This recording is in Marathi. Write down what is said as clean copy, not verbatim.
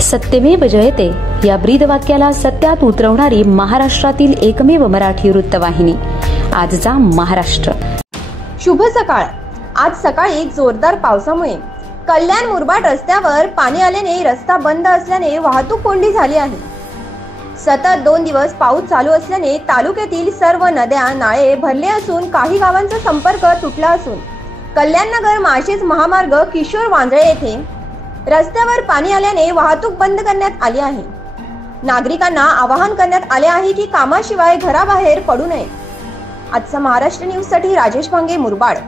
सत्यमेव जयते या ब्रीदवाक्याला सत्यात उतरवणारी महाराष्ट्रातील एकमेव मराठी वृत्तवाहिनी आजचा महाराष्ट्र। शुभ सकाळ। आज सकाळी जोरदार पावसामुळे कल्याण मुरबाड रस्त्यावर पाणी आल्याने रस्ता बंद असल्याने वाहतूक कोंडी झाली आहे। सतत 2 दिवस पाऊस चालू असल्याने तालुक्यातील सर्व नद्या नाळे भरले असून काही गावांचा संपर्क तुटला असून कल्याण नगर माळशेज महामार्ग किशोर वांजळे येथे रस्त्यावर पाणी आल्याने वाहतूक बंद करण्यात आली आहे। नागरिकांना आवाहन करण्यात आले आहे की कामाशिवाय घराबाहेर पडू नये। आजचा महाराष्ट्र न्यूज साठी राजेश भांगे, मुरबाड।